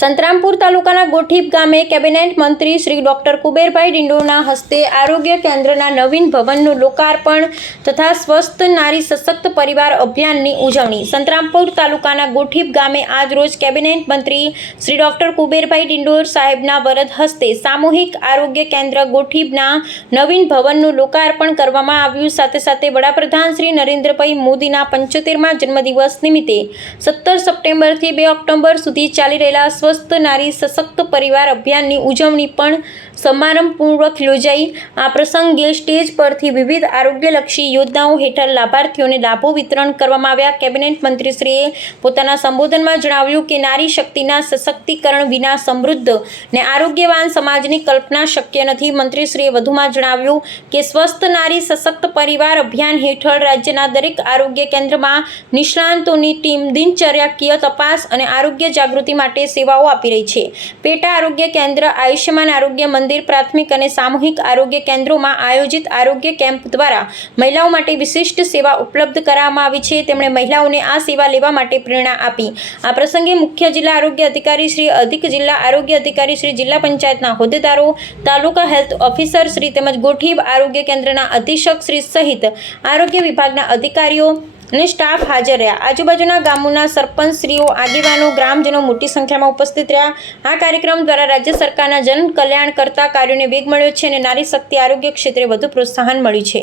સંતરામપુર તાલુકાના ગોઠીપ ગામે કેબિનેટ મંત્રી શ્રી ડોક્ટર કુબેરભાઈ ડિંડોના હસ્તે આરોગ્ય કેન્દ્રના નવીન ભવનનું લોકાર્પણ તથા સ્વસ્થ નારી સશક્ત પરિવાર અભિયાનની ઉજવણી. સંતરામપુર તાલુકાના ગોઠીપ ગામે આજરોજ કેબિનેટ મંત્રી શ્રી ડોક્ટર કુબેરભાઈ ડિંડોર સાહેબના વરદ હસ્તે સામૂહિક આરોગ્ય કેન્દ્ર ગોઠીપના નવીન ભવનનું લોકાર્પણ કરવામાં આવ્યું. સાથે સાથે વડાપ્રધાન શ્રી નરેન્દ્રભાઈ મોદીના પંચોતેરમા જન્મદિવસ નિમિત્તે સત્તર સપ્ટેમ્બરથી બે ઓક્ટોબર સુધી ચાલી રહેલા સ્વસ્થ નારી સશક્ત પરિવાર અભિયાનની ઉજવણી પણ સમારંભપૂર્વક યોજાઈ. આ પ્રસંગે સ્ટેજ પરથી વિવિધ આરોગ્યલક્ષી યોજનાઓ હેઠળ લાભાર્થીઓને લાભો વિતરણ કરવામાં આવ્યા. કેબિનેટ મંત્રીશ્રીએ પોતાના સંબોધનમાં જણાવ્યું કે, નારી શક્તિના સશક્તિકરણ વિના સમૃદ્ધ ને આરોગ્યવાન સમાજની કલ્પના શક્ય નથી. મંત્રીશ્રીએ વધુમાં જણાવ્યું કે, સ્વસ્થ નારી સશક્ત પરિવાર અભિયાન હેઠળ રાજ્યના દરેક આરોગ્ય કેન્દ્રમાં નિષ્ણાંતોની ટીમ દિનચર્યાકીય તપાસ અને આરોગ્ય જાગૃતિ માટે સેવાઓ આપી રહી છે. પેટા આરોગ્ય કેન્દ્ર, આયુષ્યમાન આરોગ્ય મંદિર, પ્રાથમિક અને સામૂહિક આરોગ્ય કેન્દ્રોમાં આયોજિત આરોગ્ય કેમ્પ દ્વારા મહિલાઓ માટે વિશિષ્ટ સેવા ઉપલબ્ધ કરાવવામાં આવી છે. તેમણે મહિલાઓને આ સેવા લેવા માટે પ્રેરણા આપી. આ પ્રસંગે મુખ્ય જિલ્લા આરોગ્ય અધિકારી શ્રી અધિક જિલ્લા આરોગ્ય અધિકારી શ્રી જિલ્લા પંચાયતના હોદ્દેદારો, તાલુકા હેલ્થ ઓફિસર શ્રી તેમજ ગોઠીબ આરોગ્ય કેન્દ્રના અધિક્ષક શ્રી સહિત આરોગ્ય વિભાગના અધિકારીઓ અને સ્ટાફ હાજર રહ્યા. આજુબાજુના ગામોના સરપંચશ્રીઓ આગેવાનો, ગ્રામજનો મોટી સંખ્યામાં ઉપસ્થિત રહ્યા. આ કાર્યક્રમ દ્વારા રાજ્ય સરકારના જન કલ્યાણ કરતા કાર્યોને વેગ મળ્યો છે અને નારી શક્તિ આરોગ્ય ક્ષેત્રે વધુ પ્રોત્સાહન મળ્યું છે.